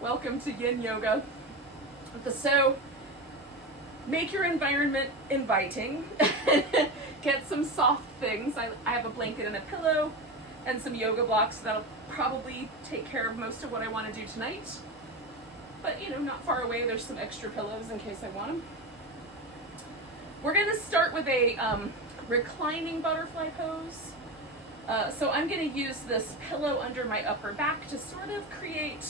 Welcome to Yin Yoga. So, make your environment inviting. Get some soft things. I have a blanket and a pillow and some yoga blocks that'll probably take care of most of what I want to do tonight. But, not far away, there's some extra pillows in case I want them. We're going to start with a reclining butterfly pose. So I'm going to use this pillow under my upper back to sort of create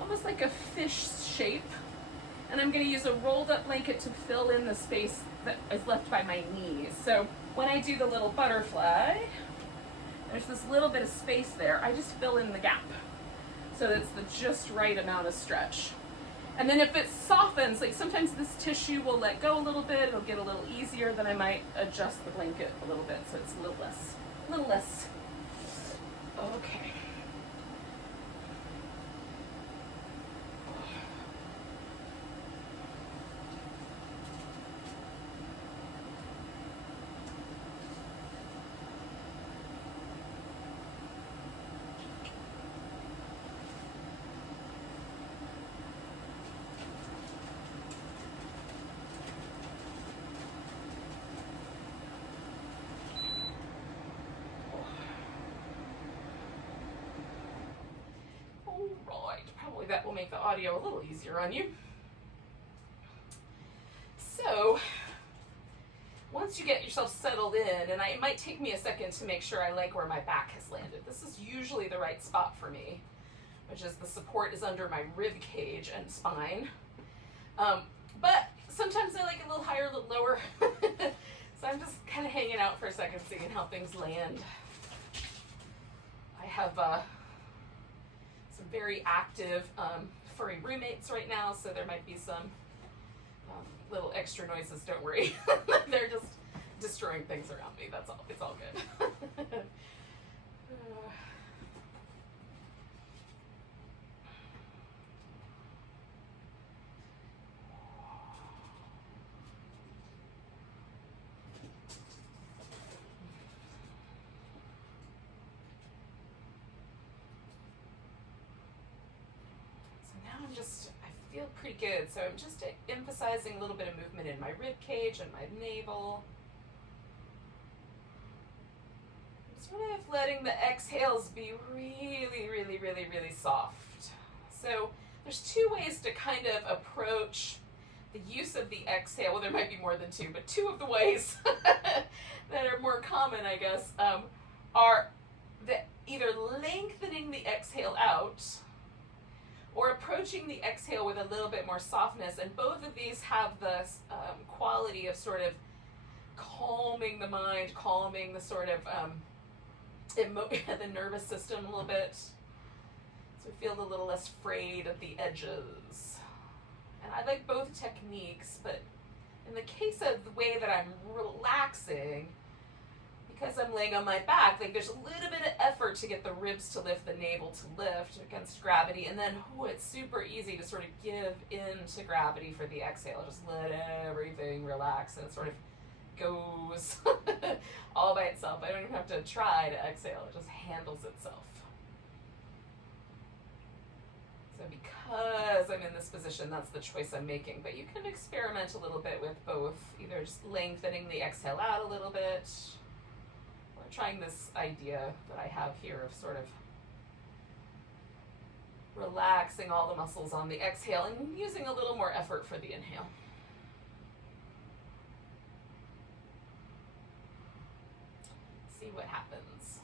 almost like a fish shape. And I'm going to use a rolled up blanket to fill in the space that is left by my knees. So when I do the little butterfly, there's this little bit of space there. I just fill in the gap so that's the just right amount of stretch. And then if it softens, like sometimes this tissue will let go a little bit, it'll get a little easier, then I might adjust the blanket a little bit so it's a little less. Okay. Probably that will make the audio a little easier on you. So, once you get yourself settled in, and it might take me a second to make sure I like where my back has landed. This is usually the right spot for me, which is the support is under my rib cage and spine. But sometimes I like a little higher, a little lower. So I'm just kind of hanging out for a second, seeing how things land. I have some very active furry roommates right now, so there might be some little extra noises. Don't worry. They're just destroying things around me. That's all. It's all good. I feel pretty good. So I'm just emphasizing a little bit of movement in my rib cage and my navel. Sort of letting the exhales be really, really, really, really soft. So there's two ways to kind of approach the use of the exhale. Well, there might be more than two, but two of the ways that are more common, I guess, are either lengthening the exhale out or approaching the exhale with a little bit more softness. And both of these have the quality of sort of calming the mind, calming the sort of the nervous system a little bit. So we feel a little less frayed at the edges. And I like both techniques, but in the case of the way that I'm relaxing, because I'm laying on my back, like there's a little bit of effort to get the ribs to lift, the navel to lift against gravity, and then it's super easy to sort of give in to gravity for the exhale. Just let everything relax, and it sort of goes all by itself. I don't even have to try to exhale, it just handles itself. So because I'm in this position, that's the choice I'm making, but you can experiment a little bit with both, either just lengthening the exhale out a little bit, trying this idea that I have here of sort of relaxing all the muscles on the exhale and using a little more effort for the inhale. See what happens.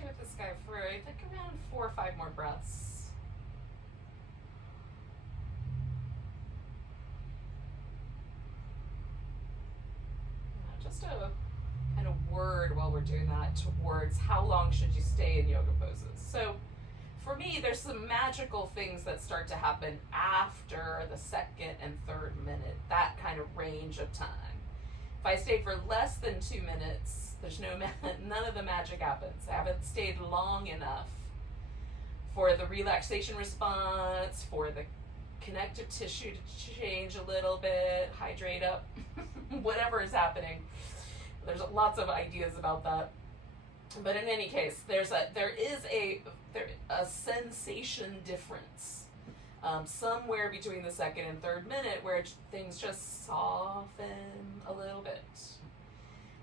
stay with this guy for, I think, around 4 or 5 more breaths. Just a kind of word while we're doing that towards how long should you stay in yoga poses. So for me, there's some magical things that start to happen after the 2nd and 3rd minute, that kind of range of time. If I stay for less than 2 minutes, there's none of the magic happens. I haven't stayed long enough for the relaxation response, for the connective tissue to change a little bit, hydrate up, whatever is happening. There's lots of ideas about that. But in any case, there is a sensation difference somewhere between the 2nd and 3rd minute where things just soften a little bit.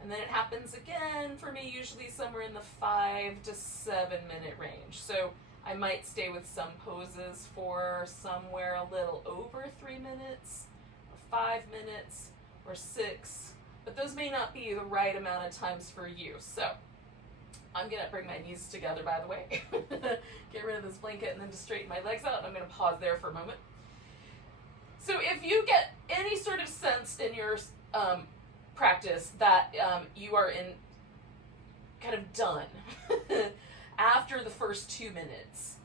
And then it happens again for me, usually somewhere in the 5 to 7 minute range. So I might stay with some poses for somewhere a little over 3 minutes, or 5 minutes, or 6, but those may not be the right amount of times for you. So I'm gonna bring my knees together, by the way, get rid of this blanket, and then just straighten my legs out. I'm gonna pause there for a moment. So if you get any sort of sense in your practice that you are in kind of done after the first 2 minutes,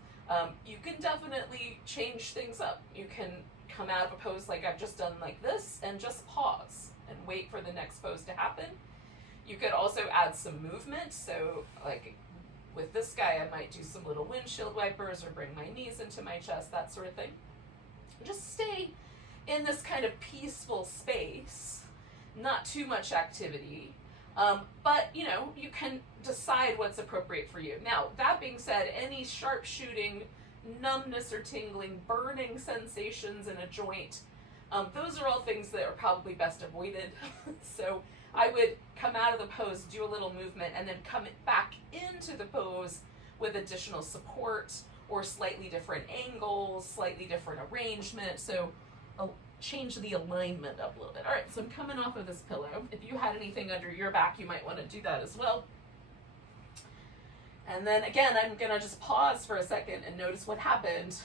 you can definitely change things up. You can come out of a pose like I've just done like this and just pause and wait for the next pose to happen. You could also add some movement. So like with this guy, I might do some little windshield wipers or bring my knees into my chest, that sort of thing. Just stay in this kind of peaceful space, not too much activity. But you know, you can decide what's appropriate for you. Now, that being said, any sharp shooting, numbness or tingling, burning sensations in a joint, those are all things that are probably best avoided. So I would come out of the pose, do a little movement, and then come back into the pose with additional support or slightly different angles, slightly different arrangement. So I'll change the alignment up a little bit. All right, so I'm coming off of this pillow. If you had anything under your back, you might want to do that as well. And then again, I'm gonna just pause for a second and notice what happened.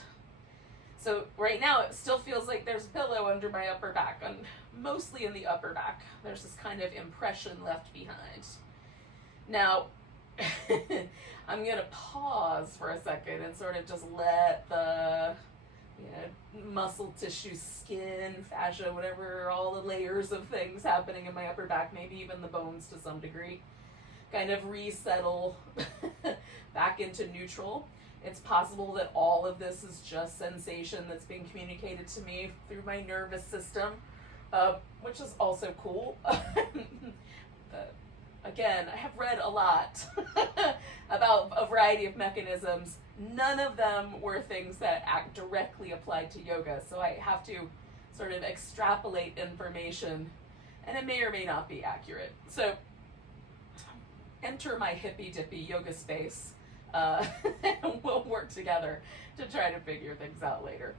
So right now, it still feels like there's a pillow under my upper back, and mostly in the upper back. There's this kind of impression left behind. Now, I'm gonna pause for a second and sort of just let the muscle tissue, skin, fascia, whatever, all the layers of things happening in my upper back, maybe even the bones to some degree, kind of resettle back into neutral. It's possible that all of this is just sensation that's being communicated to me through my nervous system, which is also cool. Again, I have read a lot about a variety of mechanisms. None of them were things that act directly applied to yoga, so I have to sort of extrapolate information, and it may or may not be accurate. So enter my hippy dippy yoga space, and we'll work together to try to figure things out later.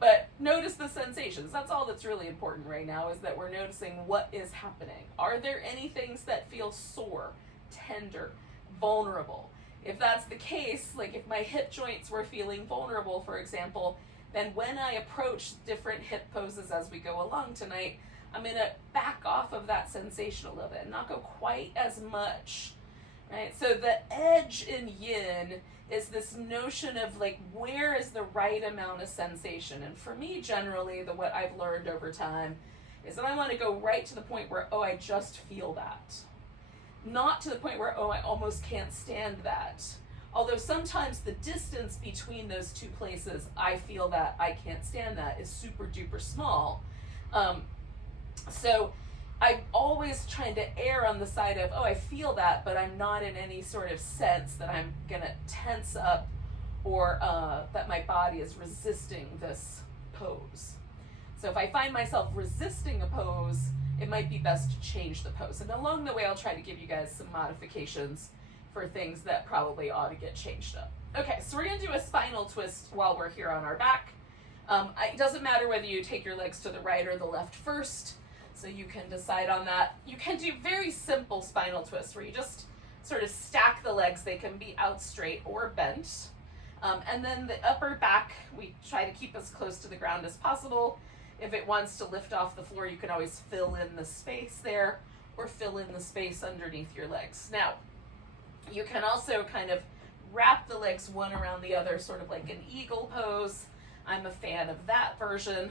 But notice the sensations. That's all that's really important right now, is that we're noticing what is happening. Are there any things that feel sore, tender, vulnerable? If that's the case, like if my hip joints were feeling vulnerable, for example, then when I approach different hip poses as we go along tonight, I'm going to back off of that sensation a little bit and not go quite as much, right? So the edge in yin is this notion of like, where is the right amount of sensation? And for me, generally, what I've learned over time is that I want to go right to the point where, oh, I just feel that. Not to the point where, oh, I almost can't stand that. Although sometimes the distance between those two places, I feel that, I can't stand that, is super duper small. So I'm always trying to err on the side of, oh, I feel that, but I'm not in any sort of sense that I'm going to tense up or that my body is resisting this pose. So if I find myself resisting a pose, it might be best to change the pose. And along the way, I'll try to give you guys some modifications for things that probably ought to get changed up. Okay, so we're going to do a spinal twist while we're here on our back. It doesn't matter whether you take your legs to the right or the left first, so you can decide on that. You can do very simple spinal twists where you just sort of stack the legs. They can be out straight or bent. And then the upper back, we try to keep as close to the ground as possible. If it wants to lift off the floor, you can always fill in the space there or fill in the space underneath your legs. Now, you can also kind of wrap the legs one around the other, sort of like an eagle pose. I'm a fan of that version,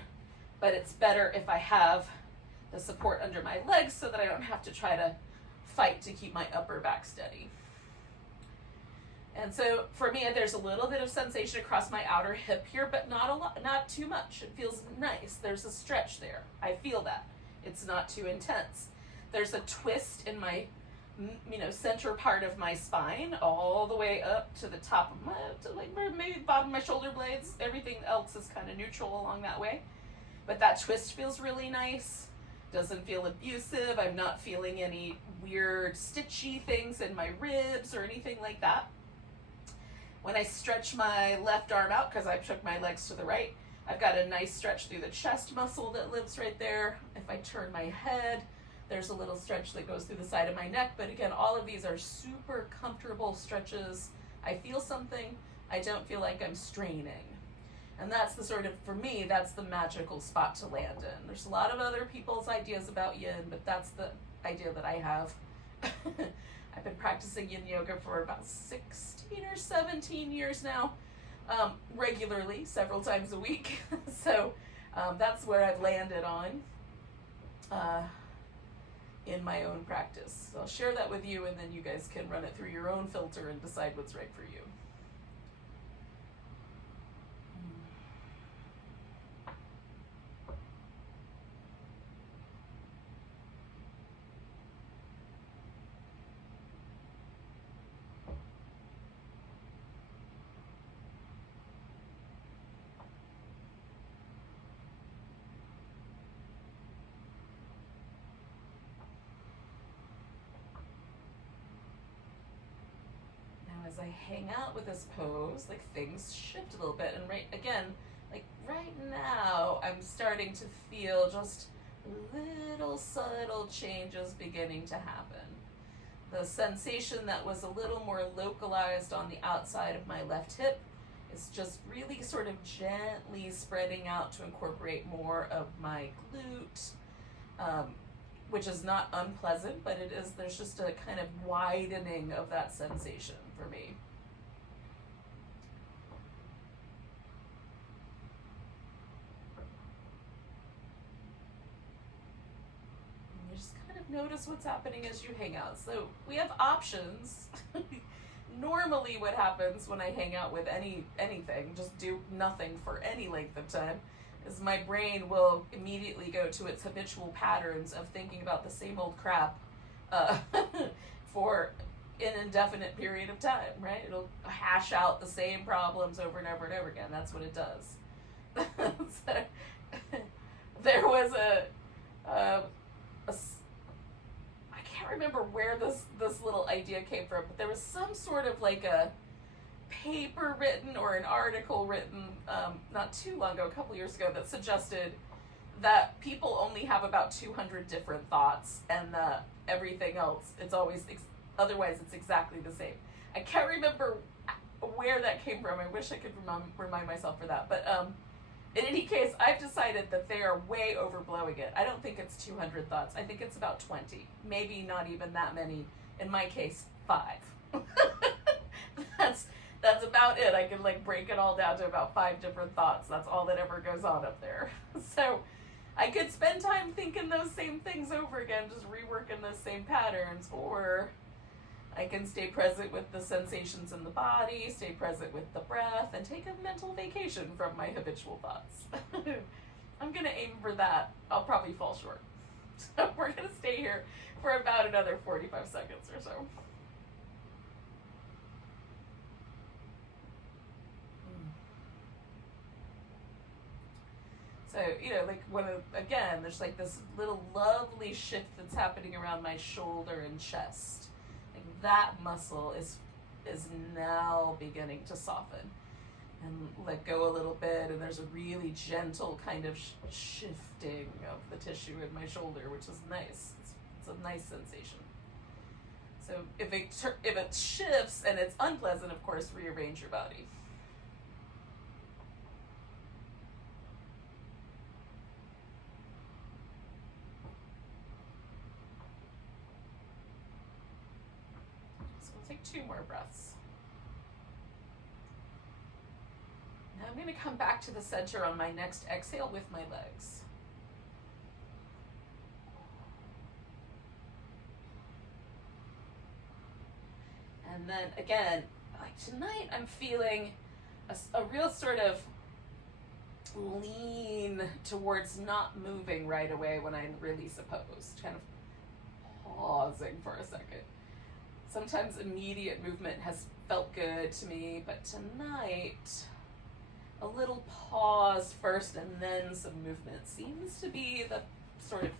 but it's better if I have the support under my legs so that I don't have to try to fight to keep my upper back steady. And so for me, there's a little bit of sensation across my outer hip here, but not a lot, not too much. It feels nice. There's a stretch there. I feel that. It's not too intense. There's a twist in my, center part of my spine, all the way up to the top of maybe bottom of my shoulder blades. Everything else is kind of neutral along that way. But that twist feels really nice. Doesn't feel abusive. I'm not feeling any weird stitchy things in my ribs or anything like that. When I stretch my left arm out, because I took my legs to the right, I've got a nice stretch through the chest muscle that lives right there. If I turn my head, there's a little stretch that goes through the side of my neck. But again, all of these are super comfortable stretches. I feel something. I don't feel like I'm straining. And that's the sort of, for me, that's the magical spot to land in. There's a lot of other people's ideas about yin, but that's the idea that I have. I've been practicing yin yoga for about 16 or 17 years now, regularly, several times a week. So that's where I've landed on in my own practice. So I'll share that with you, and then you guys can run it through your own filter and decide what's right for you. As I hang out with this pose, like things shift a little bit, and right now I'm starting to feel just little subtle changes beginning to happen. The sensation that was a little more localized on the outside of my left hip is just really sort of gently spreading out to incorporate more of my glute, which is not unpleasant, but there's just a kind of widening of that sensation for me. And you just kind of notice what's happening as you hang out. So we have options. Normally what happens when I hang out with anything, just do nothing for any length of time, is my brain will immediately go to its habitual patterns of thinking about the same old crap for an indefinite period of time, right? It'll hash out the same problems over and over and over again. That's what it does. So, there was I can't remember where this little idea came from, but there was some sort of like a paper written or an article written not too long ago, a couple years ago, that suggested that people only have about 200 different thoughts, and everything else, it's always otherwise it's exactly the same. I can't remember where that came from. I wish I could remind myself for that, but in any case, I've decided that they are way overblowing it. I don't think it's 200 thoughts. I think it's about 20, maybe not even that many. In my case, 5. That's about it. I can break it all down to about 5 different thoughts. That's all that ever goes on up there. So I could spend time thinking those same things over again, just reworking those same patterns, or I can stay present with the sensations in the body, stay present with the breath, and take a mental vacation from my habitual thoughts. I'm going to aim for that. I'll probably fall short. So we're going to stay here for about another 45 seconds or so. So, there's this little lovely shift that's happening around my shoulder and chest. That muscle is now beginning to soften and let go a little bit, and there's a really gentle kind of shifting of the tissue in my shoulder, which is nice. It's a nice sensation. So if it shifts and it's unpleasant, of course, rearrange your body. So we'll take 2 more breaths. Now I'm going to come back to the center on my next exhale with my legs. And then again, like tonight, I'm feeling a real sort of lean towards not moving right away when I release a pose, kind of pausing for a second. Sometimes immediate movement has felt good to me, but tonight, a little pause first and then some movement seems to be the sort of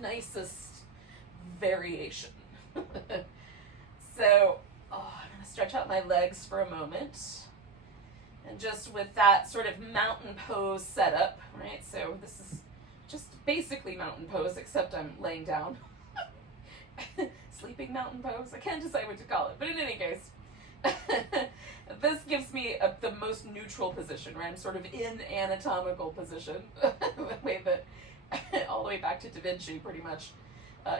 nicest variation. So, I'm going to stretch out my legs for a moment. And just with that sort of mountain pose setup, right? So this is just basically mountain pose, except I'm laying down. Sleeping mountain pose. I can't decide what to call it. But in any case, this gives me the most neutral position, right? I'm sort of in anatomical position. The way that, all the way back to Da Vinci, pretty much.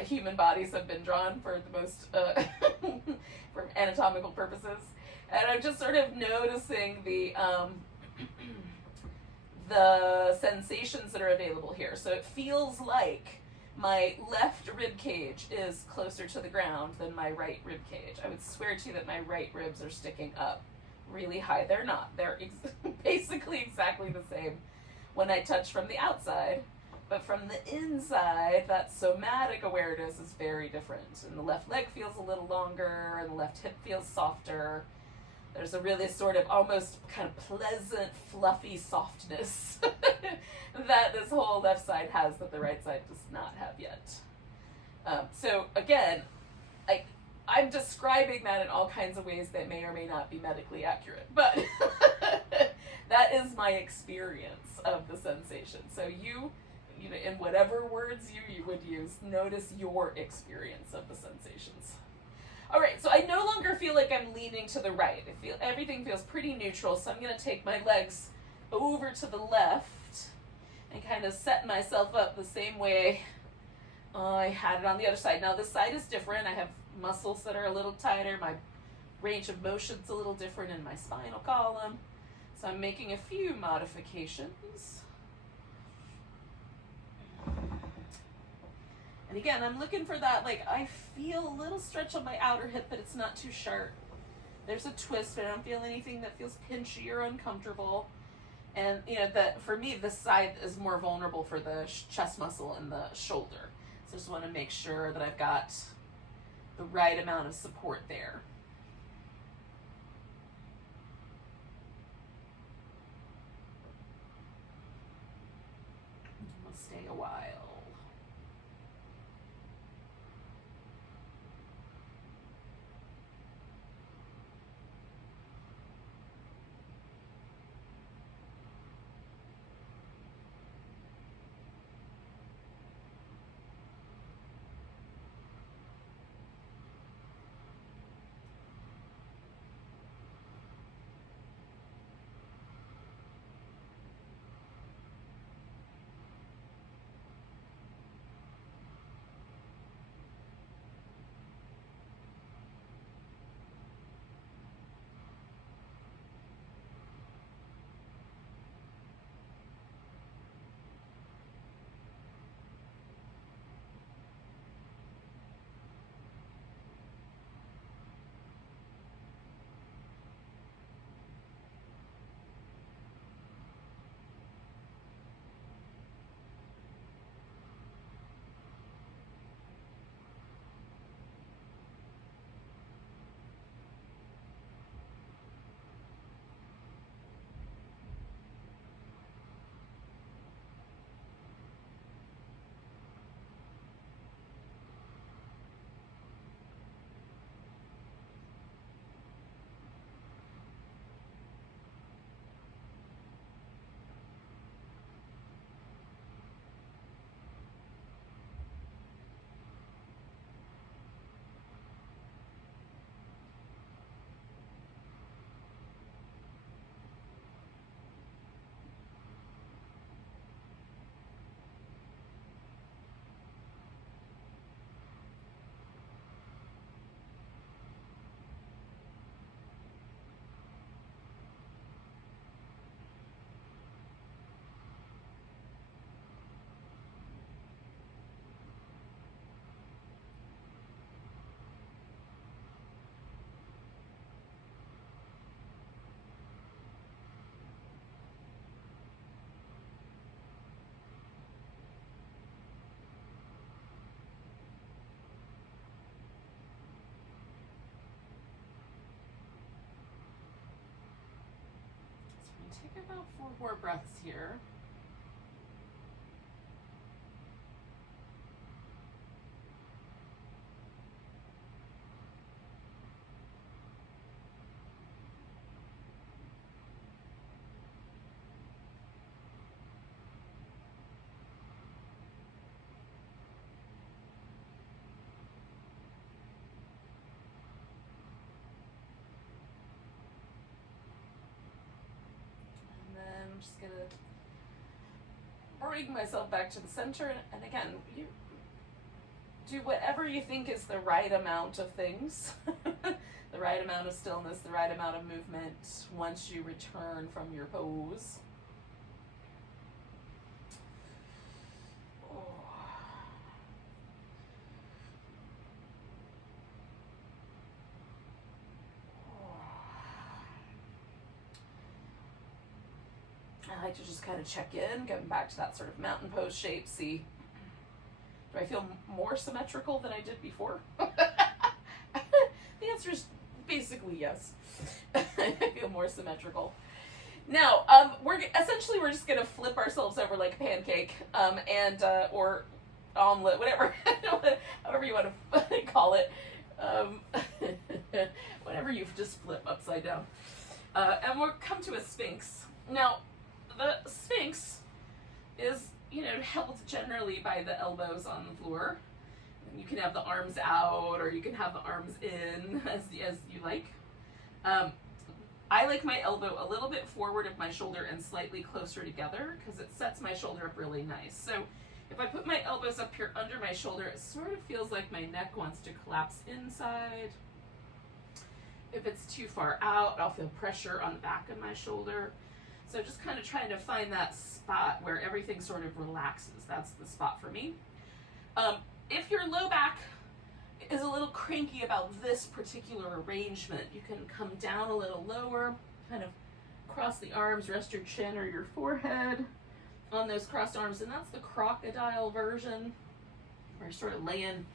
Human bodies have been drawn for the most, for anatomical purposes. And I'm just sort of noticing the sensations that are available here. So it feels like my left rib cage is closer to the ground than my right rib cage. I would swear to you that my right ribs are sticking up really high. They're not. They're basically exactly the same when I touch from the outside. But from the inside, that somatic awareness is very different. And the left leg feels a little longer, and the left hip feels softer. There's a really sort of almost kind of pleasant, fluffy softness that this whole left side has that the right side does not have yet. So again, I'm describing that in all kinds of ways that may or may not be medically accurate, but that is my experience of the sensation. So you know, in whatever words you would use, notice your experience of the sensations. All right, so I no longer feel like I'm leaning to the right. Everything feels pretty neutral, so I'm going to take my legs over to the left and kind of set myself up the same way I had it on the other side. Now, this side is different. I have muscles that are a little tighter. My range of motion's a little different in my spinal column. So I'm making a few modifications. And again, I'm looking for that, like, I feel a little stretch on my outer hip, but it's not too sharp. There's a twist, but I don't feel anything that feels pinchy or uncomfortable. And, you know, for me, this side is more vulnerable for the chest muscle and the shoulder. So I just want to make sure that I've got the right amount of support there. We'll stay a while. take about 4 more breaths here. I'm just gonna bring myself back to the center, and again, you do whatever you think is the right amount of things, the right amount of stillness, the right amount of movement once you return from your pose. I like to just kind of check in, getting back to that sort of mountain pose shape, see, do I feel more symmetrical than I did before? The answer is basically yes. I feel more symmetrical. Now, we're just gonna flip ourselves over like a pancake, or omelet, whatever, however you want to call it, whatever you just flip upside down, and we'll come to a sphinx. Now, the sphinx is, held generally by the elbows on the floor. And you can have the arms out, or you can have the arms in, as you like. I like my elbow a little bit forward of my shoulder and slightly closer together, because it sets my shoulder up really nice. So if I put my elbows up here under my shoulder, it sort of feels like my neck wants to collapse inside. If it's too far out, I'll feel pressure on the back of my shoulder. So just kind of trying to find that spot where everything sort of relaxes. That's the spot for me. If your low back is a little cranky about this particular arrangement, you can come down a little lower, kind of cross the arms, rest your chin or your forehead on those crossed arms, and that's the crocodile version, where you're sort of laying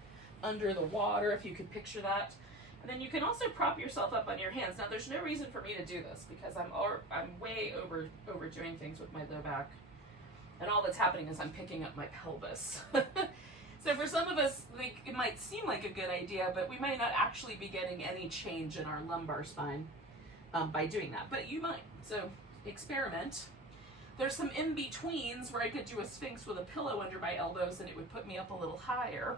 under the water, if you could picture that. And then you can also prop yourself up on your hands. Now, there's no reason for me to do this because I'm way overdoing things with my low back, and all that's happening is I'm picking up my pelvis. So for some of us, it might seem like a good idea, but we might not actually be getting any change in our lumbar spine by doing that. But you might. So experiment. There's some in-betweens where I could do a sphinx with a pillow under my elbows and it would put me up a little higher.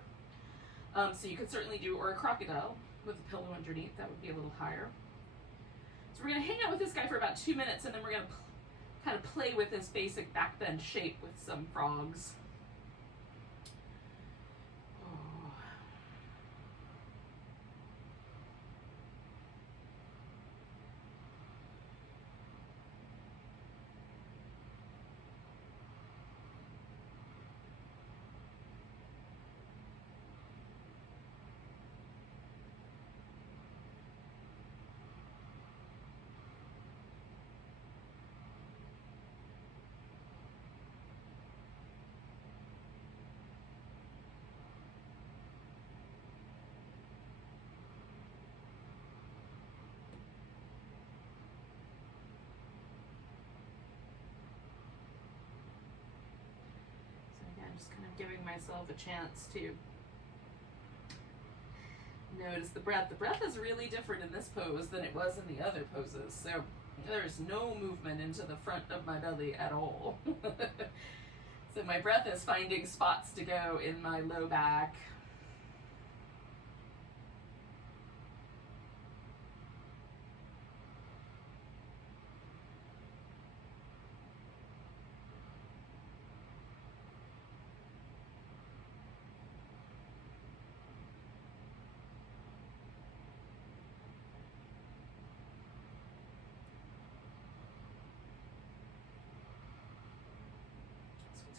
So you could certainly do, or a crocodile with a pillow underneath, that would be a little higher. So we're going to hang out with this guy for about 2 minutes, and then we're going to kind of play with this basic back bend shape with some frogs. Just kind of giving myself a chance to notice the breath. The breath is really different in this pose than it was in the other poses. So there's no movement into the front of my belly at all. So my breath is finding spots to go in my low back.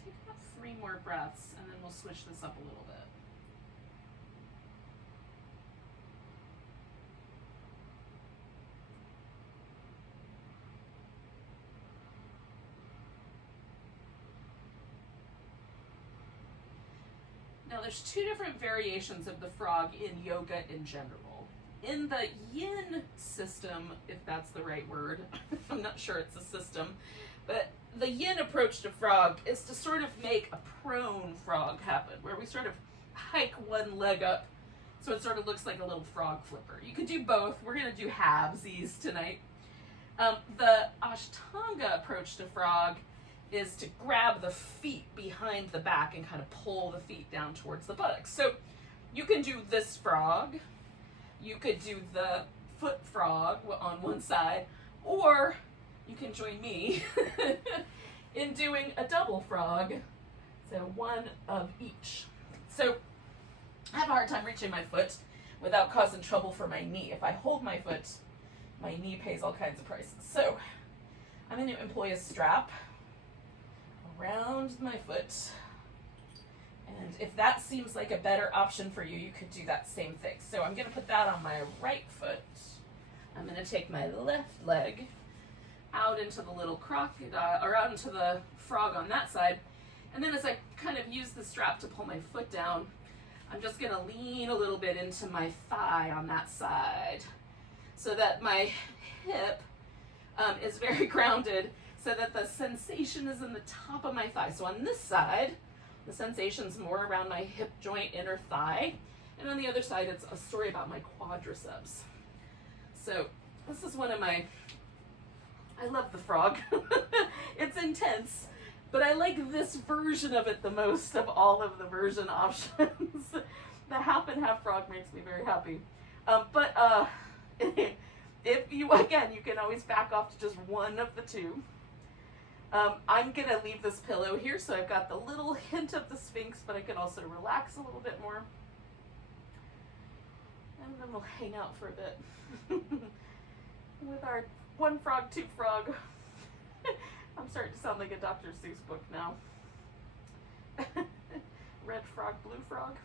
Take about 3 more breaths, and then we'll switch this up a little bit. Now, there's 2 different variations of the frog in yoga in general. In the yin system, if that's the right word, I'm not sure it's a system, but the yin approach to frog is to sort of make a prone frog happen, where we sort of hike one leg up so it sort of looks like a little frog flipper. You could do both. We're going to do halvesies tonight. The Ashtanga approach to frog is to grab the feet behind the back and kind of pull the feet down towards the buttocks. So you can do this frog, you could do the foot frog on one side, or you can join me in doing a double frog, so one of each. So I have a hard time reaching my foot without causing trouble for my knee. If I hold my foot, my knee pays all kinds of prices. So I'm going to employ a strap around my foot. And if that seems like a better option for you, you could do that same thing. So I'm going to put that on my right foot. I'm going to take my left leg out into the little crocodile, or out into the frog on that side. And then as I kind of use the strap to pull my foot down, I'm just going to lean a little bit into my thigh on that side so that my hip is very grounded, so that the sensation is in the top of my thigh. So on this side, the sensation's more around my hip joint, inner thigh. And on the other side, it's a story about my quadriceps. So this is one of my, I love the frog. It's intense, but I like this version of it the most of all of the version options. The half and half frog makes me very happy. If you, again, you can always back off to just one of the two. I'm going to leave this pillow here, so I've got the little hint of the Sphinx, but I can also relax a little bit more. And then we'll hang out for a bit with our one frog, two frog. I'm starting to sound like a Dr. Seuss book now. Red frog, blue frog.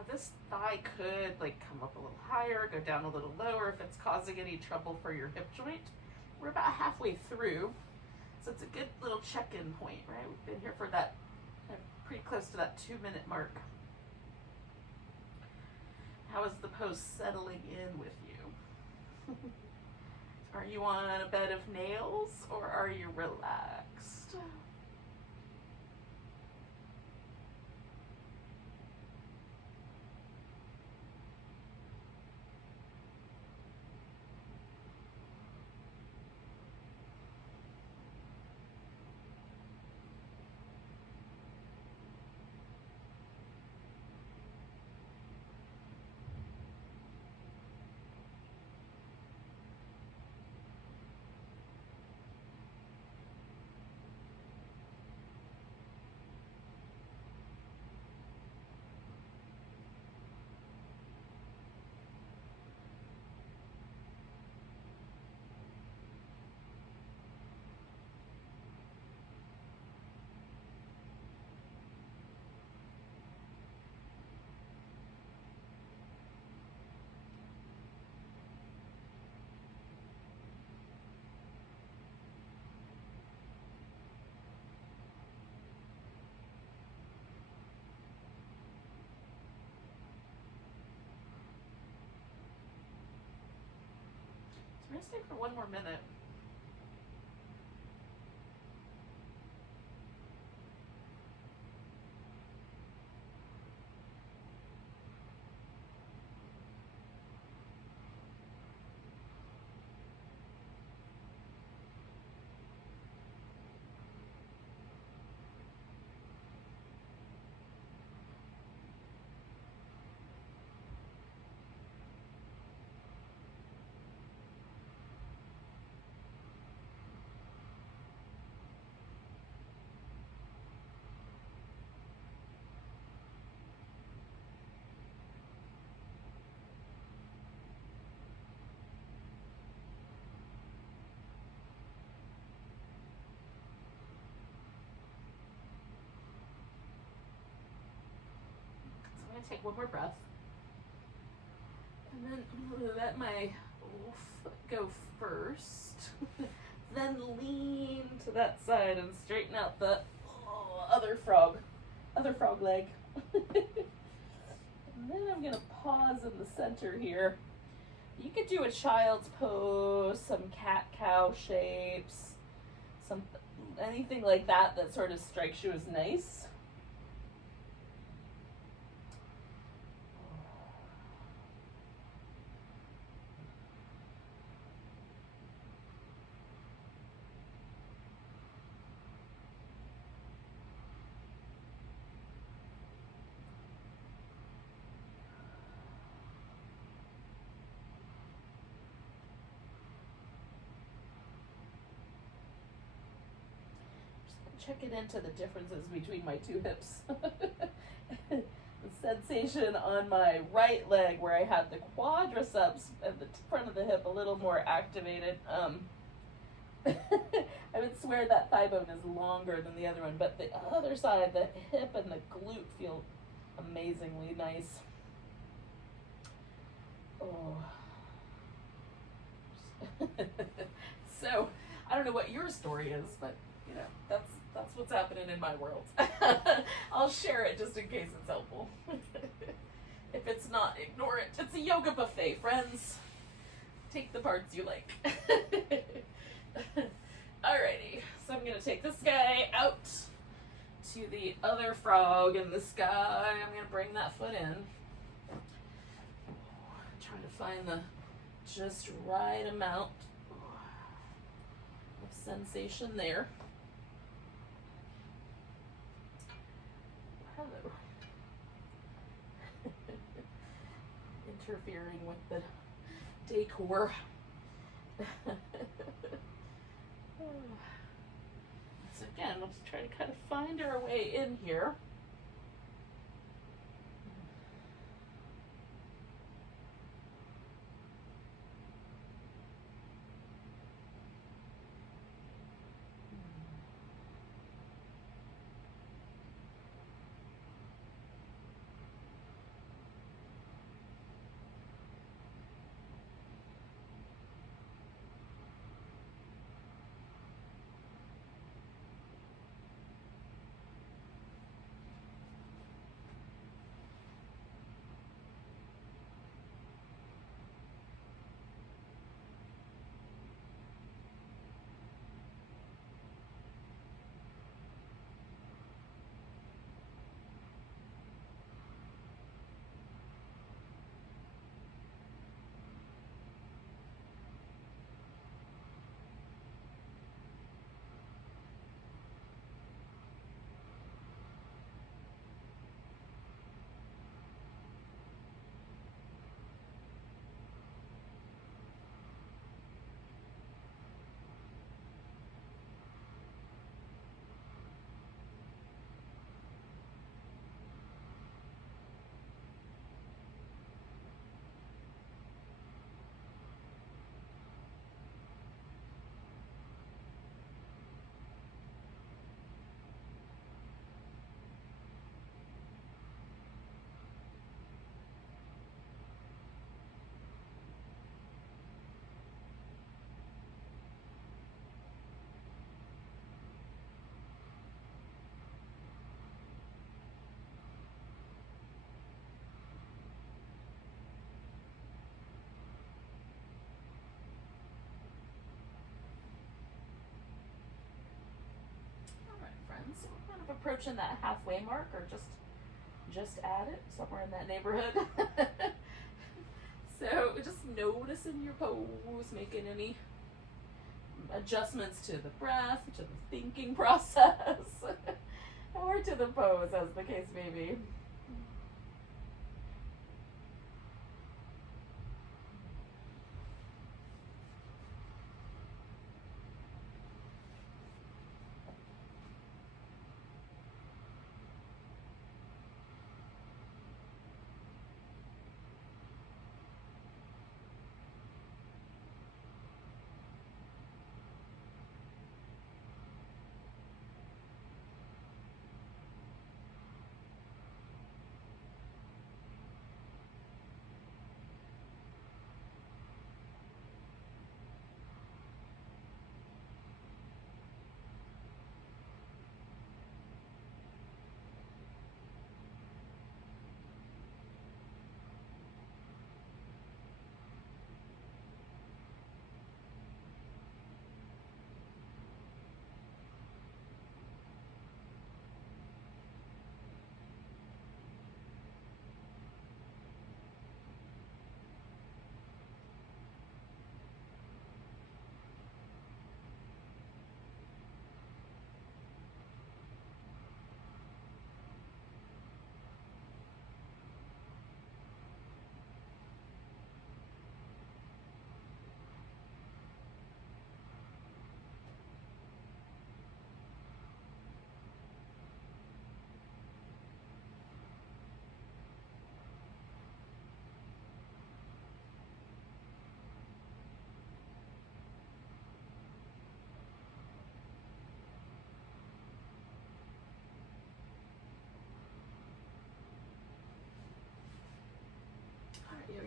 Now this thigh could come up a little higher, go down a little lower if it's causing any trouble for your hip joint. We're about halfway through, so it's a good little check-in point, right? We've been here for that, pretty close to that 2-minute mark. How is the pose settling in with you? Are you on a bed of nails, or are you relaxed? We're going to stay for one more minute. going to take one more breath. And then I'm going to let my foot go first. Then lean to that side and straighten out the other frog leg. And then I'm going to pause in the center here. You could do a child's pose, some cat-cow shapes, anything like that that sort of strikes you as nice. Checking into the differences between my two hips. The sensation on my right leg where I have the quadriceps at the front of the hip a little more activated. I would swear that thigh bone is longer than the other one, but the other side, the hip and the glute feel amazingly nice. Oh. So, I don't know what your story is, but you know, that's what's happening in my world. I'll share it just in case it's helpful. If it's not, ignore it. It's a yoga buffet, friends. Take the parts you like. Alrighty, so I'm gonna take this guy out to the other frog, and this guy, I'm gonna bring that foot in. Trying to find the just right amount of sensation there. Hello. Interfering with the decor. So again, let's try to kind of find our way in here. So we're kind of approaching that halfway mark, or just at it, somewhere in that neighborhood. So just noticing your pose, making any adjustments to the breath, to the thinking process, or to the pose, as the case may be.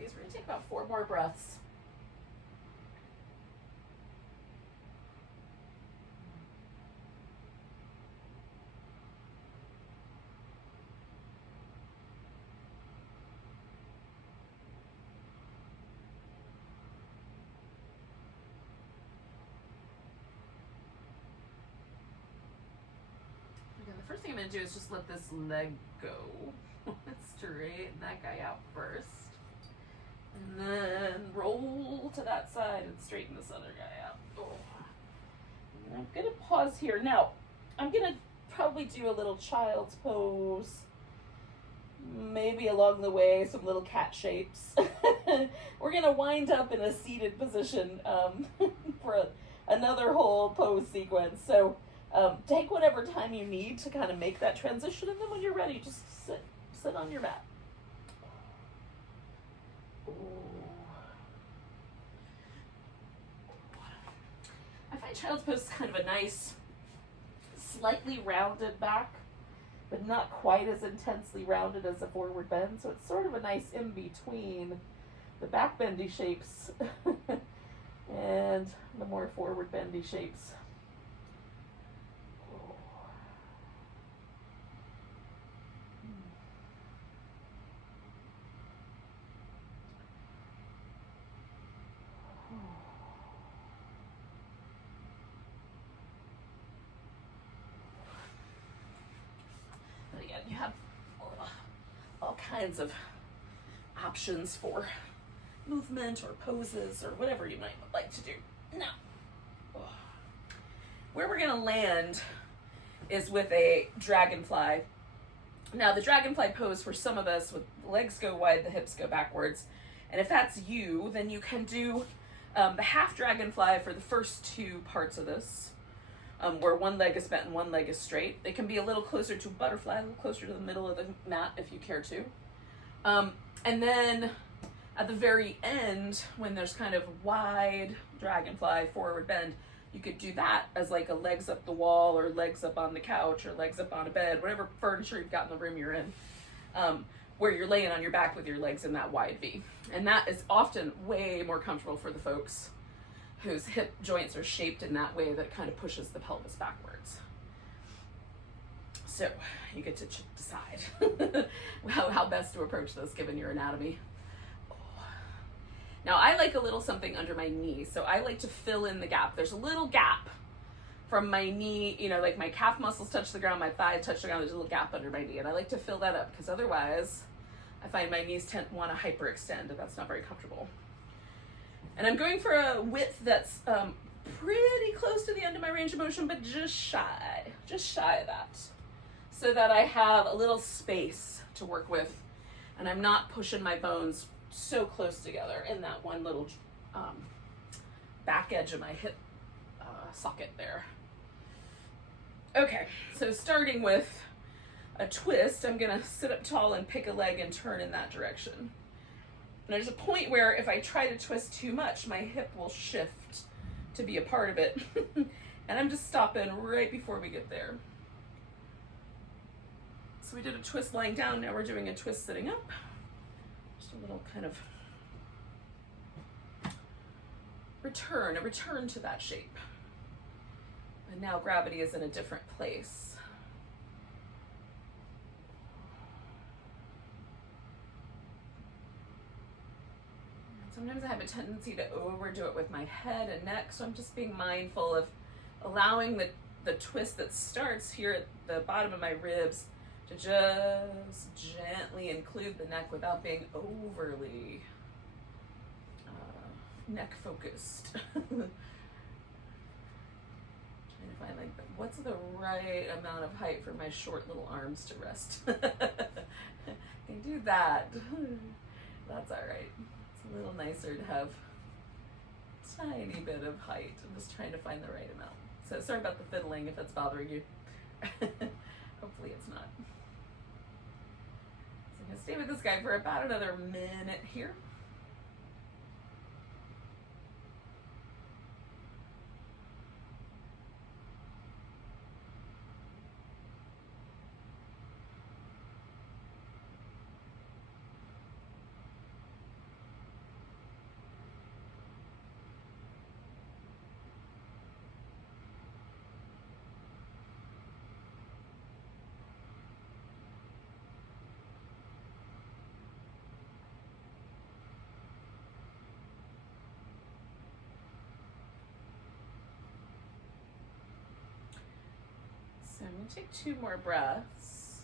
babies. We're going to take about 4 more breaths. Again, the first thing I'm going to do is just let this leg go. Straighten that guy out first. And then roll to that side and straighten this other guy out. Oh. And I'm going to pause here. Now, I'm going to probably do a little child's pose. Maybe along the way, some little cat shapes. We're going to wind up in a seated position for another whole pose sequence. So take whatever time you need to kind of make that transition. And then when you're ready, just sit on your mat. I find child's pose is kind of a nice, slightly rounded back, but not quite as intensely rounded as a forward bend. So it's sort of a nice in between the back bendy shapes and the more forward bendy shapes. You have all kinds of options for movement or poses or whatever you might like to do. Now, where we're going to land is with a dragonfly. Now, the dragonfly pose for some of us, with the legs go wide, the hips go backwards. And if that's you, then you can do the half dragonfly for the first 2 parts of this. Where one leg is bent and one leg is straight. They can be a little closer to butterfly, a little closer to the middle of the mat if you care to. And then at the very end, when there's kind of wide dragonfly forward bend, you could do that as like a legs up the wall or legs up on the couch or legs up on a bed, whatever furniture you've got in the room you're in, where you're laying on your back with your legs in that wide V. And that is often way more comfortable for the folks whose hip joints are shaped in that way that kind of pushes the pelvis backwards. So you get to decide how best to approach this given your anatomy. Now I like a little something under my knee, so I like to fill in the gap. There's a little gap from my knee, you know, like my calf muscles touch the ground, my thighs touch the ground, there's a little gap under my knee, and I like to fill that up because otherwise I find my knees tend to want to hyperextend, and that's not very comfortable. And I'm going for a width that's pretty close to the end of my range of motion, but just shy of that, so that I have a little space to work with, and I'm not pushing my bones so close together in that one little back edge of my hip socket there. Okay, so starting with a twist, I'm gonna sit up tall and pick a leg and turn in that direction. And there's a point where if I try to twist too much, my hip will shift to be a part of it. And I'm just stopping right before we get there. So we did a twist lying down, now we're doing a twist sitting up. Just a little kind of a return to that shape. And now gravity is in a different place. Sometimes I have a tendency to overdo it with my head and neck, so I'm just being mindful of allowing the twist that starts here at the bottom of my ribs to just gently include the neck without being overly neck focused. Trying to find like what's the right amount of height for my short little arms to rest. I can do that. That's all right. A little nicer to have a tiny bit of height. I'm just trying to find the right amount. So sorry about the fiddling if that's bothering you. Hopefully it's not. So I'm going to stay with this guy for about another minute here. So I'm going to take 2 more breaths.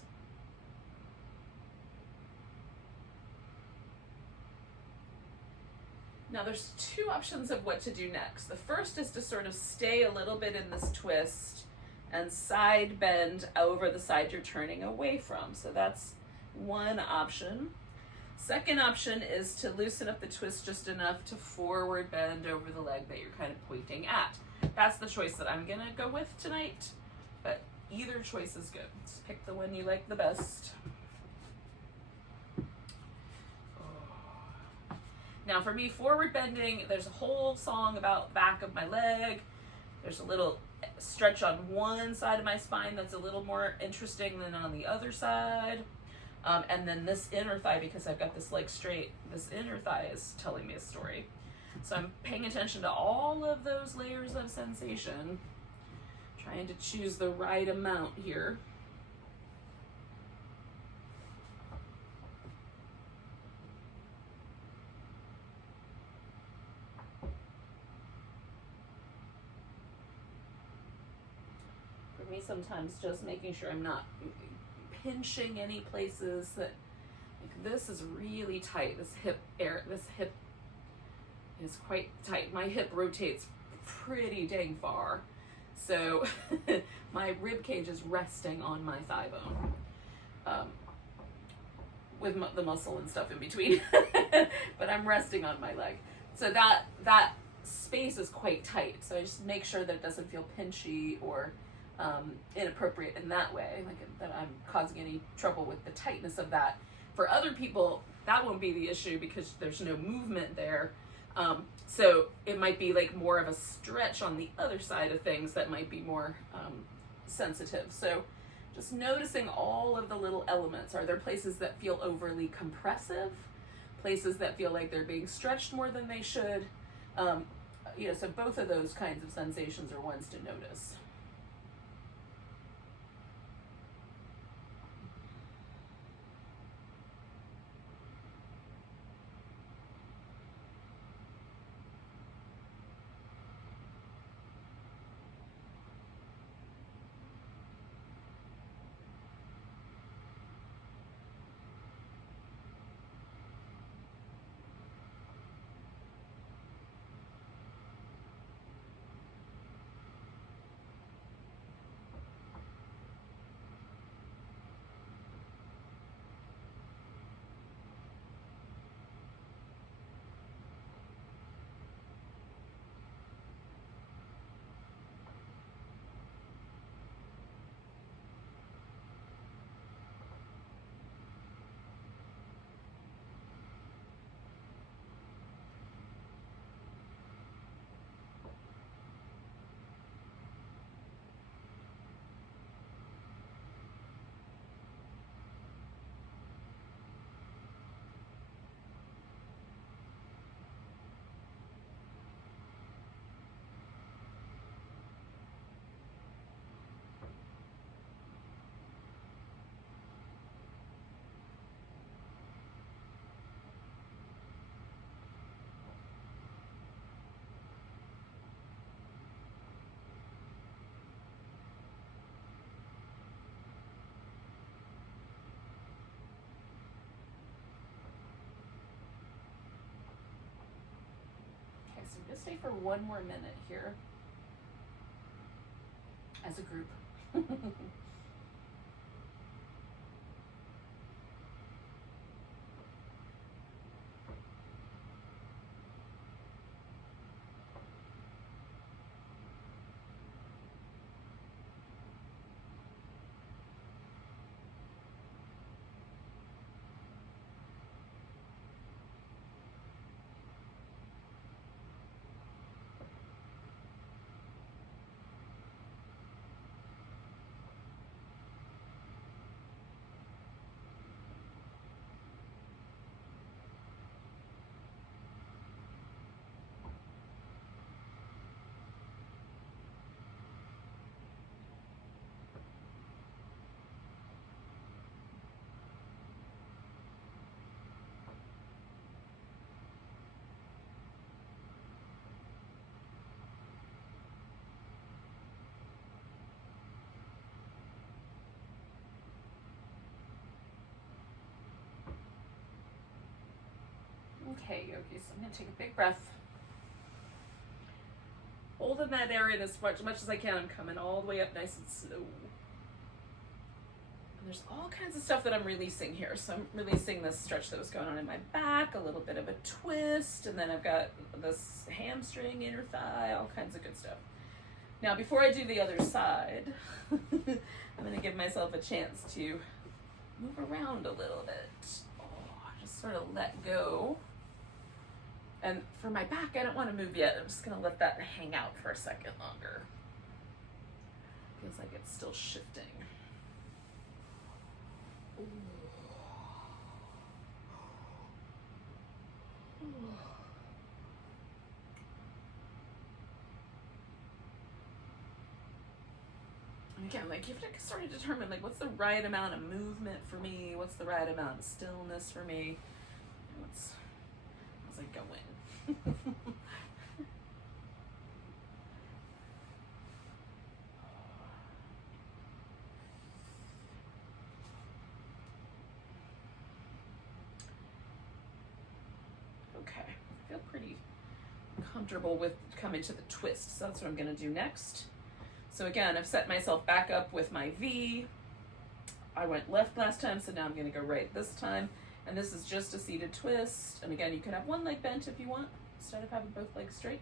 Now there's 2 options of what to do next. The first is to sort of stay a little bit in this twist and side bend over the side you're turning away from. So that's one option. Second option is to loosen up the twist just enough to forward bend over the leg that you're kind of pointing at. That's the choice that I'm gonna go with tonight, but either choice is good. Just pick the one you like the best. Now for me, forward bending, there's a whole song about the back of my leg. There's a little stretch on one side of my spine that's a little more interesting than on the other side. And then this inner thigh, because I've got this leg straight, this inner thigh is telling me a story. So I'm paying attention to all of those layers of sensation, trying to choose the right amount here. For me, sometimes just making sure I'm not pinching any places that, like, this is really tight. This hip is quite tight. My hip rotates pretty dang far. So my rib cage is resting on my thigh bone, with the muscle and stuff in between, but I'm resting on my leg. So that space is quite tight. So I just make sure that it doesn't feel pinchy or inappropriate in that way, like that I'm causing any trouble with the tightness of that. For other people, that won't be the issue because there's no movement there. So it might be like more of a stretch on the other side of things that might be more sensitive. So just noticing all of the little elements. Are there places that feel overly compressive? Places that feel like they're being stretched more than they should? So both of those kinds of sensations are ones to notice. So just stay for one more minute here as a group. Okay, yogis, I'm going to take a big breath. Hold in that area as much as I can. I'm coming all the way up nice and slow. And there's all kinds of stuff that I'm releasing here. So I'm releasing this stretch that was going on in my back, a little bit of a twist, and then I've got this hamstring, inner thigh, all kinds of good stuff. Now, before I do the other side, I'm going to give myself a chance to move around a little bit. Just sort of let go. And for my back, I don't want to move yet. I'm just going to let that hang out for a second longer. Feels like it's still shifting. And again, like you have to sort of determine like what's the right amount of movement for me, what's the right amount of stillness for me, how's it going? Okay, I feel pretty comfortable with coming to the twist, so that's what I'm going to do next. So again, I've set myself back up with my V. I went left last time, so now I'm going to go right this time. And this is just a seated twist. And again, you can have one leg bent if you want, instead of having both legs straight.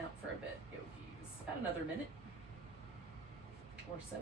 Out for a bit, yogis. About another minute or so.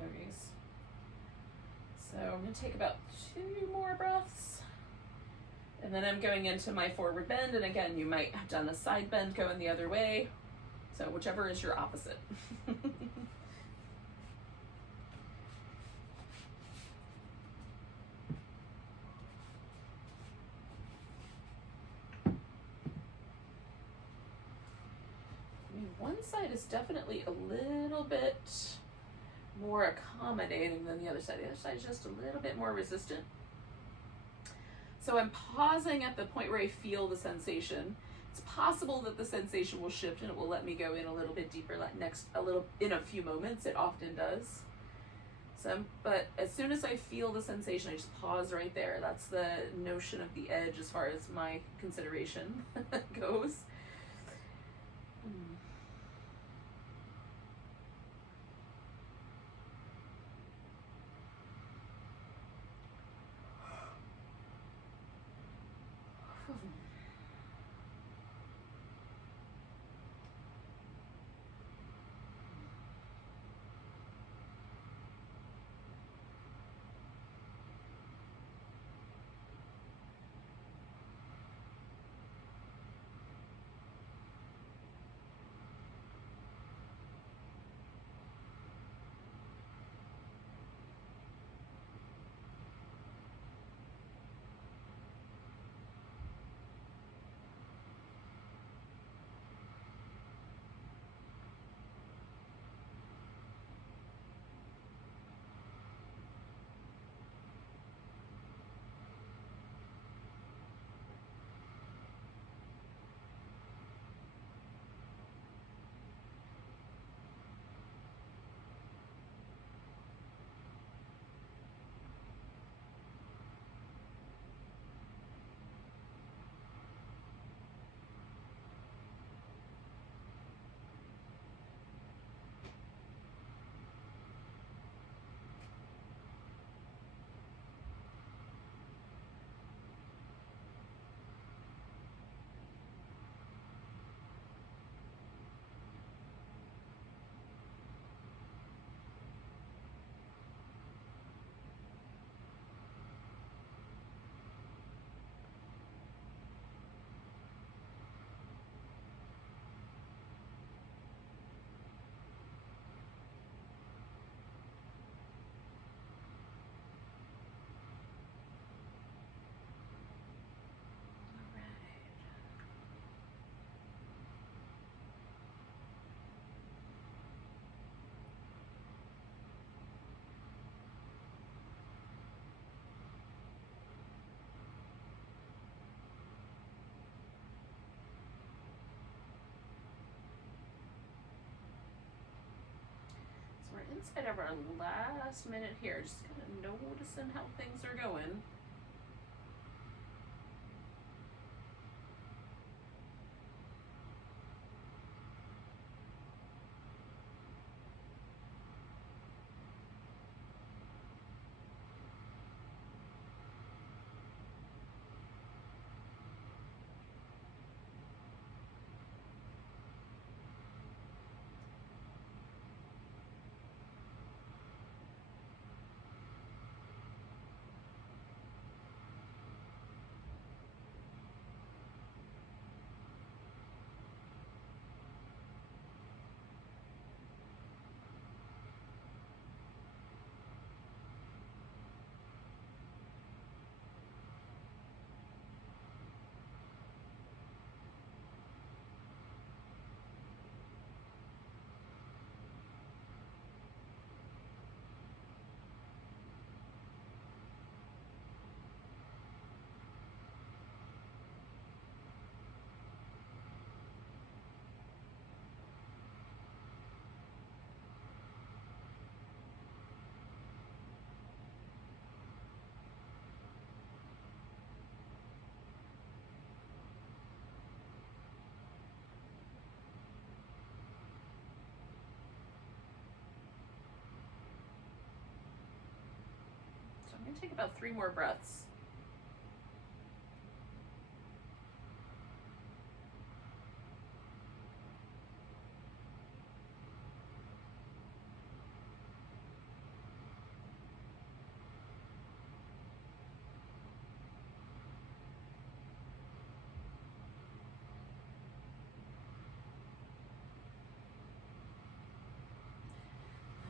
Yogis. So I'm going to take about 2 more breaths. And then I'm going into my forward bend. And again, you might have done a side bend going the other way. So whichever is your opposite. One side is definitely a little bit more accommodating than the other side. The other side is just a little bit more resistant. So I'm pausing at the point where I feel the sensation. It's possible that the sensation will shift and it will let me go in a little bit deeper in a few moments. It often does. But as soon as I feel the sensation, I just pause right there. That's the notion of the edge as far as my consideration goes. inside of our last minute here, just kind of noticing how things are going. I'm going to take about 3 more breaths.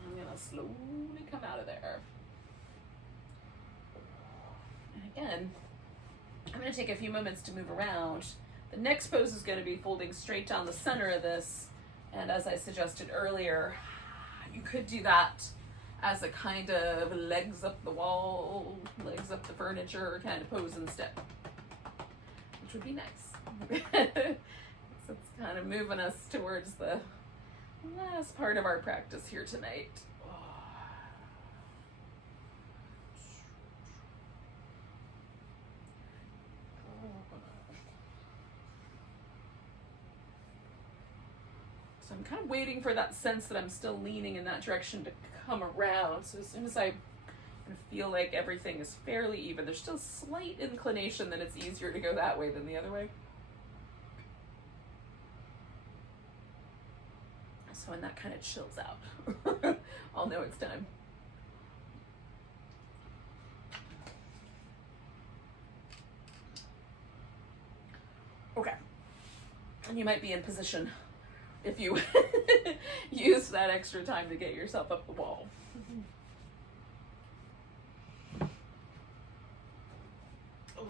I'm going to slowly come out of there. Again, I'm going to take a few moments to move around. The next pose is going to be folding straight down the center of this, and as I suggested earlier, you could do that as a kind of legs up the wall, legs up the furniture kind of pose instead, which would be nice. So it's kind of moving us towards the last part of our practice here tonight. So I'm kind of waiting for that sense that I'm still leaning in that direction to come around. So as soon as I feel like everything is fairly even, there's still slight inclination that it's easier to go that way than the other way. So when that kind of chills out, I'll know it's time. Okay. And you might be in position if you use that extra time to get yourself up the wall. Oh.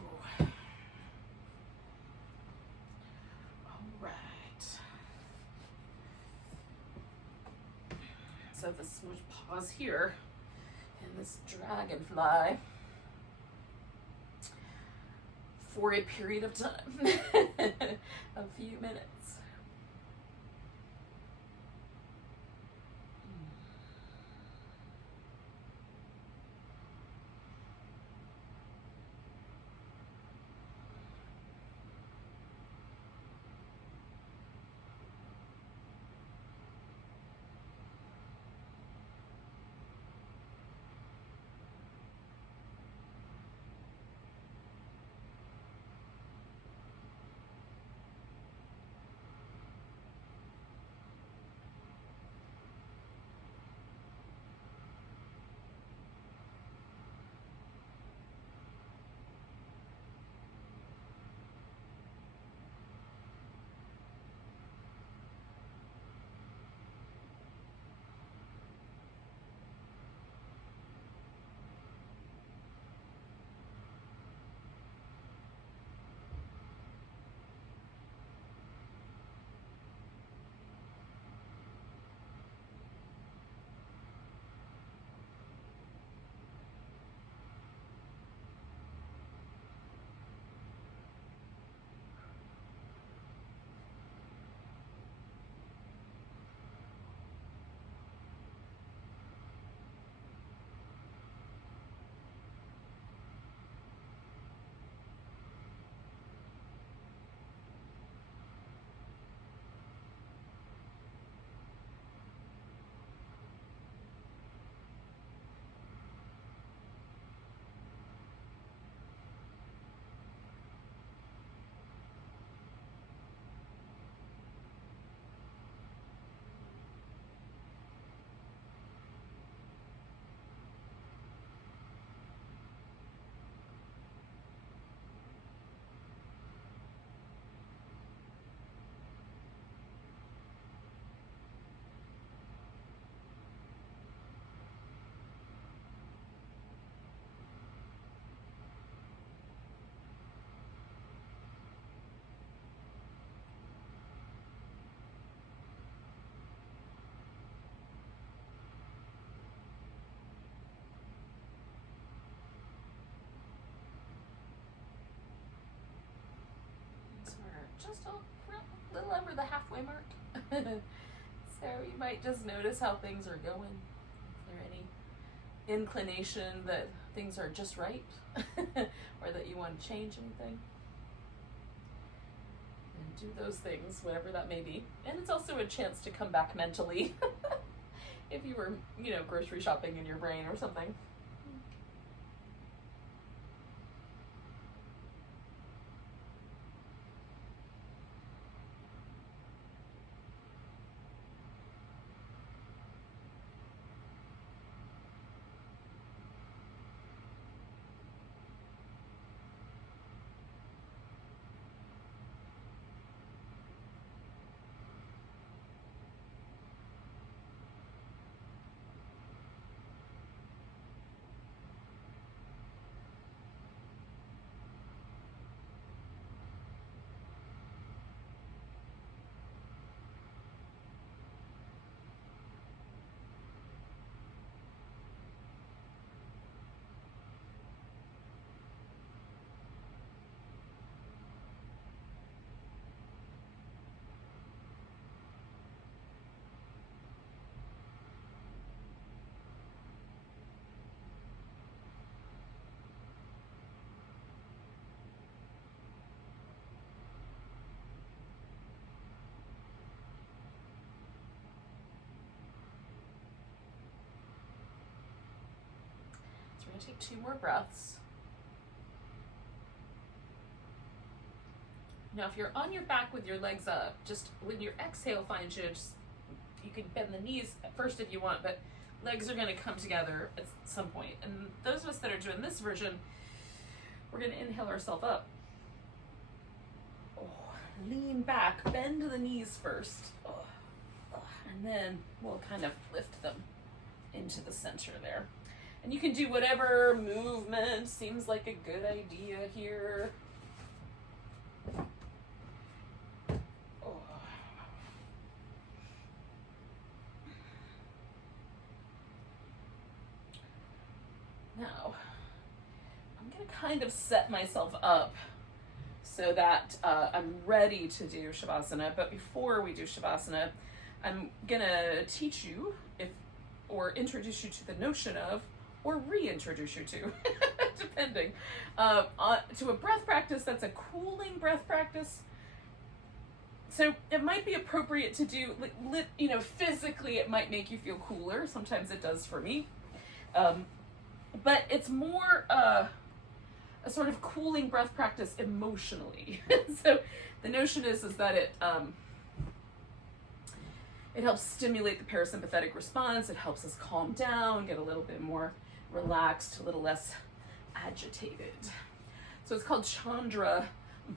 All right. So this we'll pause here in this dragonfly for a period of time, a few minutes. just a little over the halfway mark. So you might just notice how things are going. Is there any inclination that things are just right or that you want to change anything? And do those things, whatever that may be. And it's also a chance to come back mentally if you were, grocery shopping in your brain or something. We're going to take 2 more breaths. Now, if you're on your back with your legs up, just when your exhale finds you, you can bend the knees at first if you want, but legs are going to come together at some point. And those of us that are doing this version, we're going to inhale ourselves up. Lean back, bend the knees first, and then we'll kind of lift them into the center there. And you can do whatever movement seems like a good idea here. Now, I'm going to kind of set myself up so that I'm ready to do Shavasana. But before we do Shavasana, I'm going to teach you or introduce you to the notion of, or reintroduce you to, depending, to a breath practice that's a cooling breath practice. So it might be appropriate to do, physically it might make you feel cooler. Sometimes it does for me. But it's more a sort of cooling breath practice emotionally. So the notion is that it helps stimulate the parasympathetic response. It helps us calm down, get a little bit more relaxed, a little less agitated. So it's called Chandra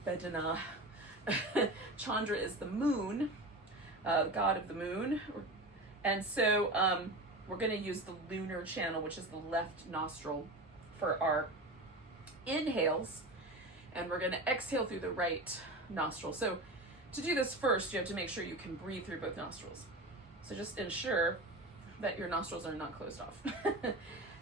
Bedana. Chandra is the moon, the god of the moon. And so we're going to use the lunar channel, which is the left nostril, for our inhales. And we're going to exhale through the right nostril. So to do this first, you have to make sure you can breathe through both nostrils. So just ensure that your nostrils are not closed off.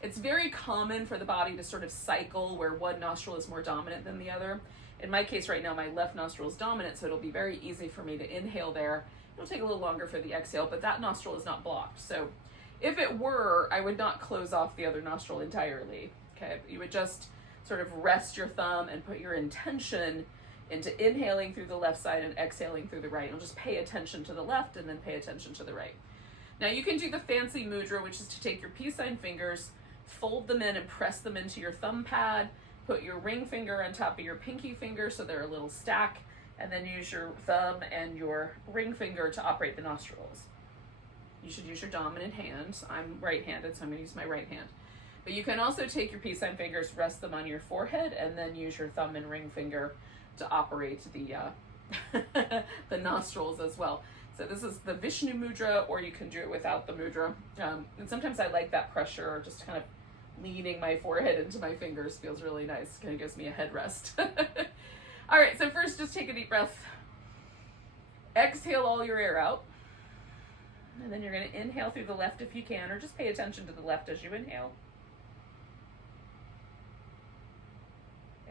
It's very common for the body to sort of cycle where one nostril is more dominant than the other. In my case right now, my left nostril is dominant, so it'll be very easy for me to inhale there. It'll take a little longer for the exhale, but that nostril is not blocked. So if it were, I would not close off the other nostril entirely. Okay, you would just sort of rest your thumb and put your intention into inhaling through the left side and exhaling through the right. You'll just pay attention to the left and then pay attention to the right. Now you can do the fancy mudra, which is to take your peace sign fingers, fold them in and press them into your thumb pad, put your ring finger on top of your pinky finger so they're a little stack, and then use your thumb and your ring finger to operate the nostrils. You should use your dominant hand. I'm right-handed, so I'm going to use my right hand. But you can also take your peace sign fingers, rest them on your forehead, and then use your thumb and ring finger to operate the the nostrils as well. So this is the Vishnu mudra, or you can do it without the mudra. And sometimes I like that pressure, or just kind of leaning my forehead into my fingers feels really nice. Kind of gives me a headrest. All right, so first just take a deep breath. Exhale all your air out. And then you're going to inhale through the left if you can, or just pay attention to the left as you inhale.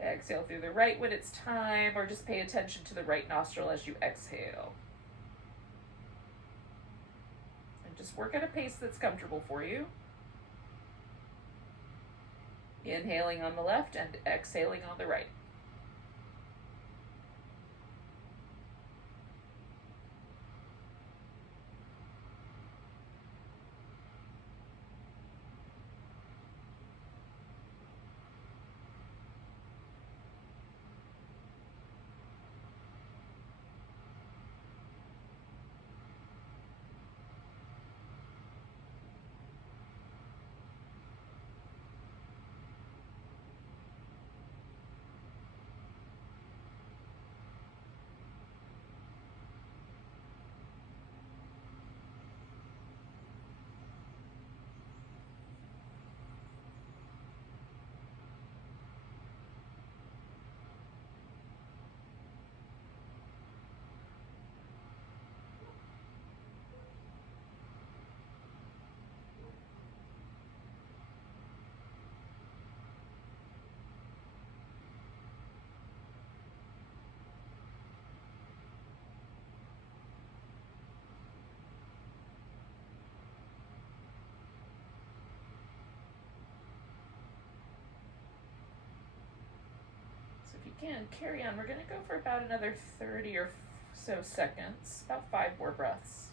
Exhale through the right when it's time, or just pay attention to the right nostril as you exhale. And just work at a pace that's comfortable for you. Inhaling on the left and exhaling on the right. If you can, carry on. We're going to go for about another 30 or so seconds, about 5 more breaths.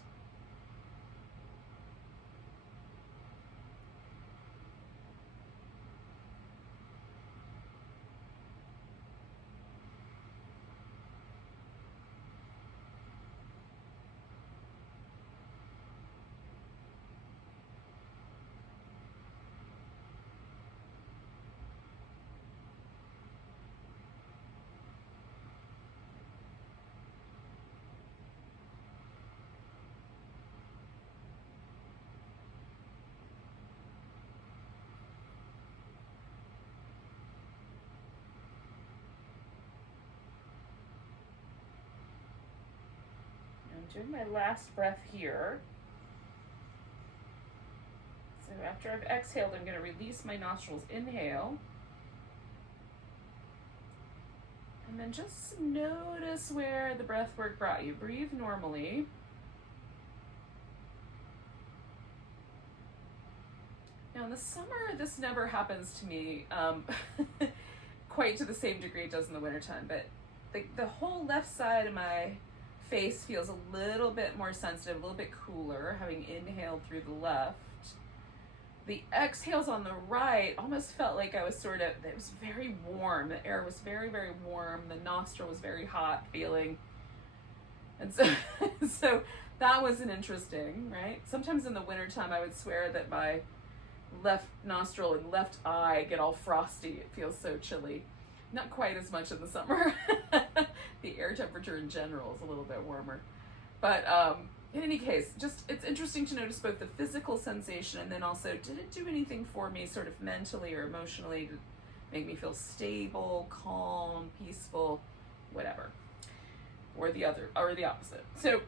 Doing my last breath here. So after I've exhaled, I'm going to release my nostrils. Inhale. And then just notice where the breath work brought you. Breathe normally. Now in the summer, this never happens to me quite to the same degree it does in the wintertime, but the whole left side of my face feels a little bit more sensitive, a little bit cooler, having inhaled through the left. The exhales on the right almost felt like I was it was very warm. The air was very, very warm. The nostril was very hot feeling. And so, so that was an interesting, right? Sometimes in the wintertime, I would swear that my left nostril and left eye get all frosty. It feels so chilly. Not quite as much in the summer. The air temperature in general is a little bit warmer. But in any case, just it's interesting to notice both the physical sensation and then also, did it do anything for me sort of mentally or emotionally to make me feel stable, calm, peaceful, whatever. Or the opposite. So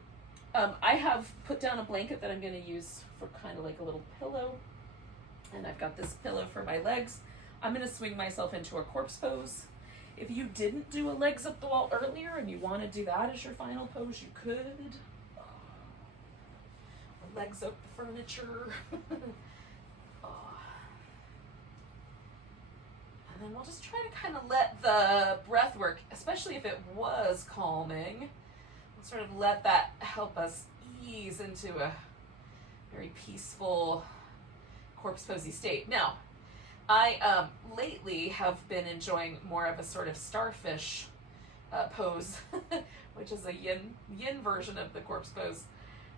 I have put down a blanket that I'm going to use for kind of like a little pillow. And I've got this pillow for my legs. I'm going to swing myself into a corpse pose. If you didn't do a legs up the wall earlier and you want to do that as your final pose, you could. Legs up the furniture. And then we'll just try to kind of let the breath work, especially if it was calming, we'll sort of let that help us ease into a very peaceful corpse posy state. Now, I lately have been enjoying more of a sort of starfish pose, which is a yin version of the corpse pose,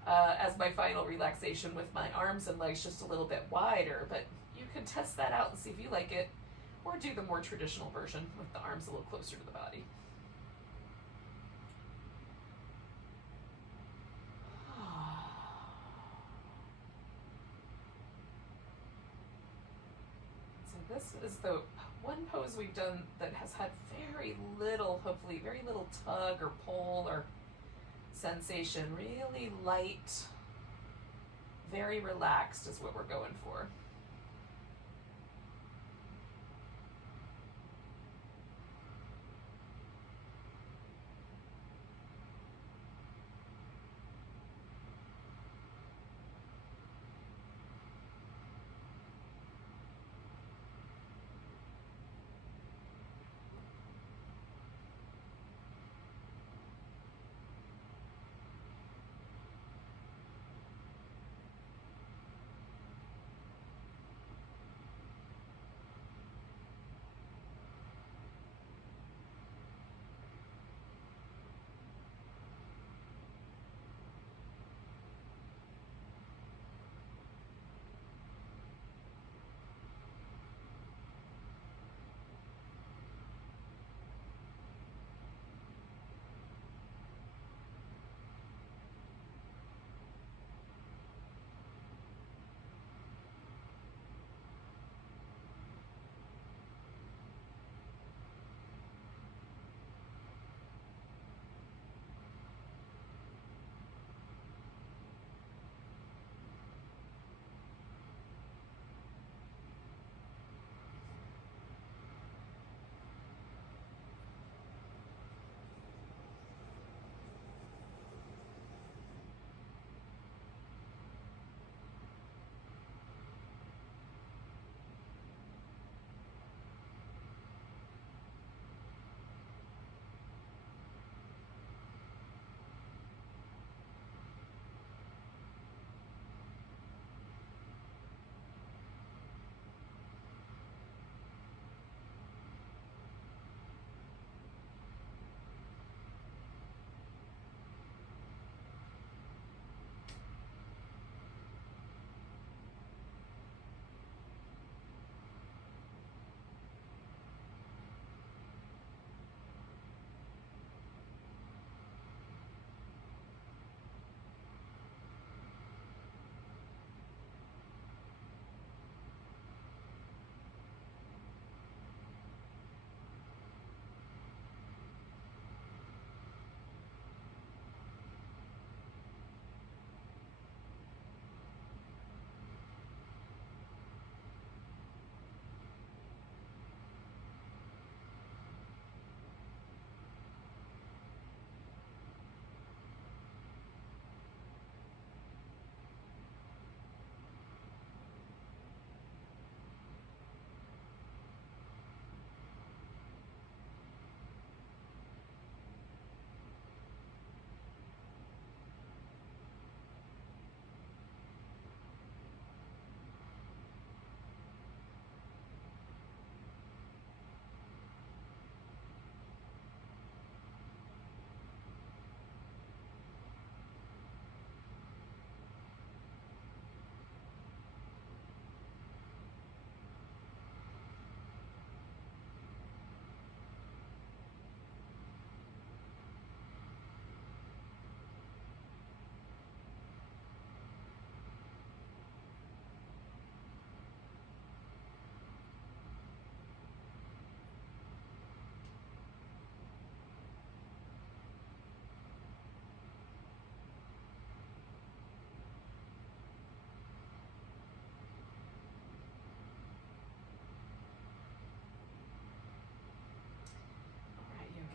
as my final relaxation with my arms and legs just a little bit wider. But you can test that out and see if you like it, or do the more traditional version with the arms a little closer to the body. This is the one pose we've done that has had very little, hopefully, very little tug or pull or sensation. Really light, very relaxed is what we're going for.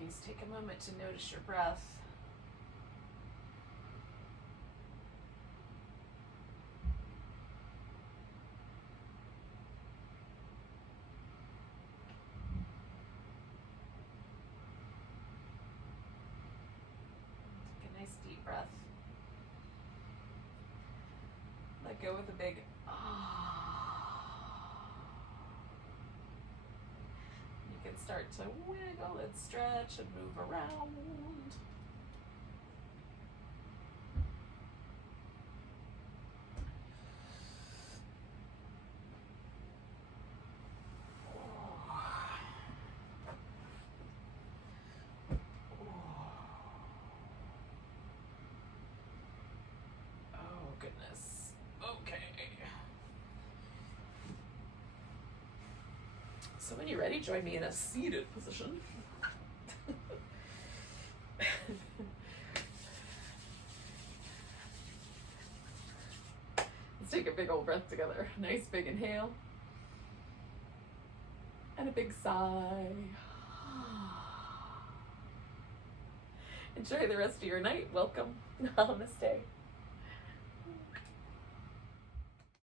Please take a moment to notice your breath. Take a nice deep breath. Let go with a big ah. You can start to wiggle and stretch and move around. Oh, goodness. Okay. So when you're ready, join me in a seated position. Let's take a big old breath together. Nice big inhale. And a big sigh. Enjoy the rest of your night. Welcome. Namaste.